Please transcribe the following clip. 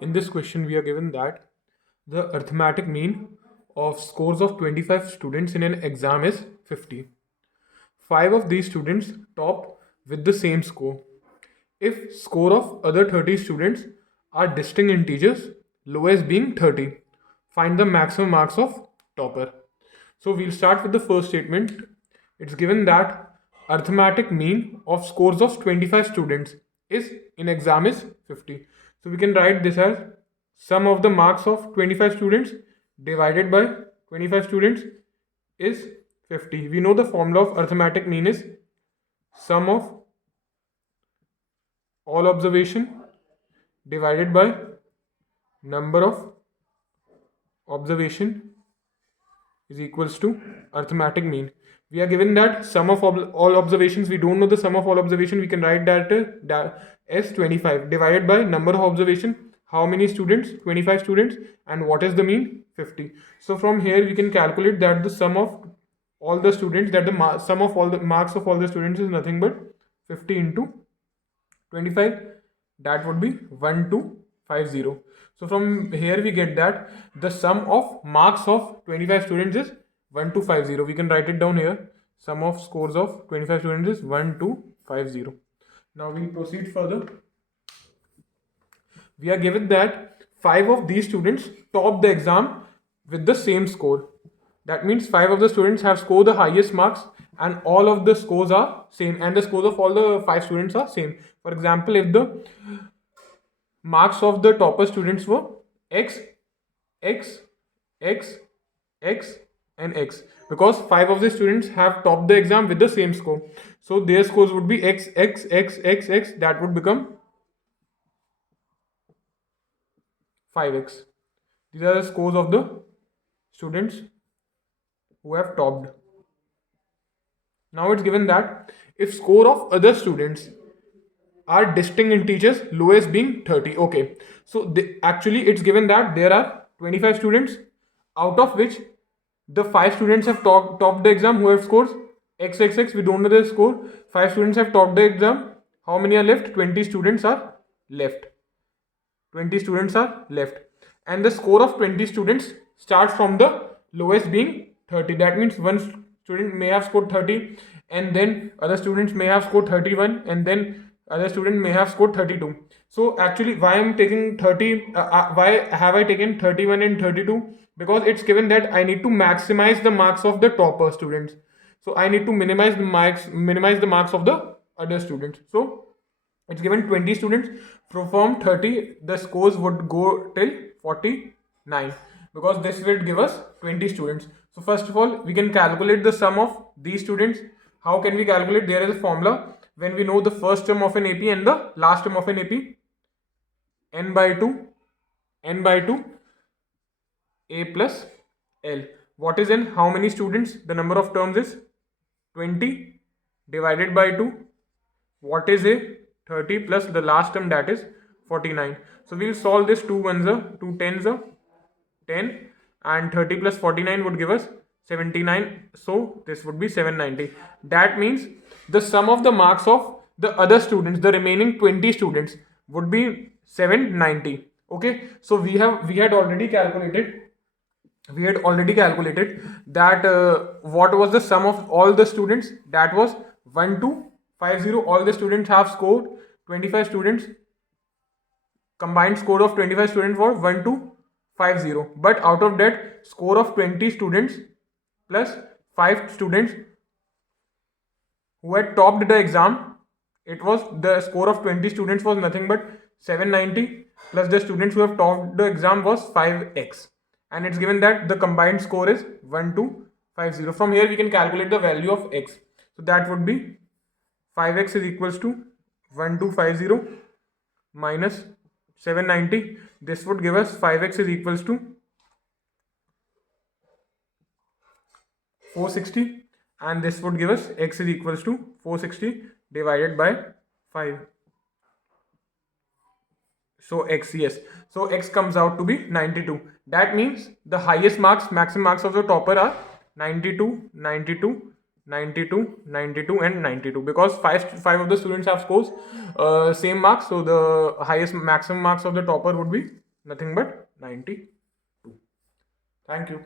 In this question, we are given that the arithmetic mean of scores of 25 students in an exam is 50. 5 of these students topped with the same score. If score of other 30 students are distinct integers, lowest being 30, find the maximum marks of topper. So we'll start with the first statement. It's given that arithmetic mean of scores of 25 students is in exam is 50. So we can write this as sum of the marks of 25 students divided by 25 students is 50. We know the formula of arithmetic mean is sum of all observation divided by number of observation is equals to arithmetic mean. We are given that sum of all observations. We don't know the sum of all observation. We can write that as 25 divided by number of observation. How many students? 25 students. And what is the mean? 50. So from here we can calculate that the sum of all the students, that the sum of all the marks of all the students is nothing but 50 into 25. That would be 1250. So from here we get that the sum of marks of 25 students is 1250. We can write it down here. Sum of scores of 25 students is 1250. Now we proceed further. We are given that 5 of these students top the exam with the same score. That means 5 of the students have scored the highest marks and all of the scores are same, and the scores of all the 5 students are same. For example, if the marks of the topper students were X, X, X, X and X, because 5 of the students have topped the exam with the same score. So their scores would be X, X, X, X, X. That would become 5x. These are the scores of the students who have topped. Now it's given that if score of other students are distinct integers, lowest being 30. Okay, so actually it's given that there are 25 students, out of which the 5 students have topped the exam who have scores XXX. We don't know the score. 5 students have topped the exam. How many are left? 20 students are left. 20 students are left. And the score of 20 students starts from the lowest being 30. That means one student may have scored 30, and then other students may have scored 31, and then other student may have scored 32. So actually why I'm taking 30, why have I taken 31 and 32? Because it's given that I need to maximize the marks of the topper students. So I need to minimize the marks of the other students. So it's given 20 students. From 30, the scores would go till 49, because this will give us 20 students. So first of all, we can calculate the sum of these students. How can we calculate? There is a formula. When we know the first term of an AP and the last term of an AP, n by 2, a plus l. What is n? How many students? The number of terms is 20 divided by 2. What is a? 30 plus the last term, that is 49. So we'll solve this. 2 ones are 2 tens are 10, and 30 plus 49 would give us 79. So this would be 790. That means the sum of the marks of the other students, the remaining 20 students, would be 790. Okay, so we had already calculated that what was the sum of all the students. That was 1250. All the students have scored 25 students. Combined score of 25 students was 1250. But out of that, score of 20 students plus 5 students who had topped the exam, it was the score of 20 students was nothing but 790, plus the students who have topped the exam was 5x, and it's given that the combined score is 1250. From here we can calculate the value of x. So that would be 5x is equals to 1250 minus 790. This would give us 5x is equals to 460, and this would give us x is equals to 460 divided by 5. So x, yes, so x comes out to be 92. That means the highest marks, maximum marks of the topper are 92, 92, 92, 92 and 92, because five of the students have scores same marks, so the highest maximum marks of the topper would be Nothing but 92. Thank you.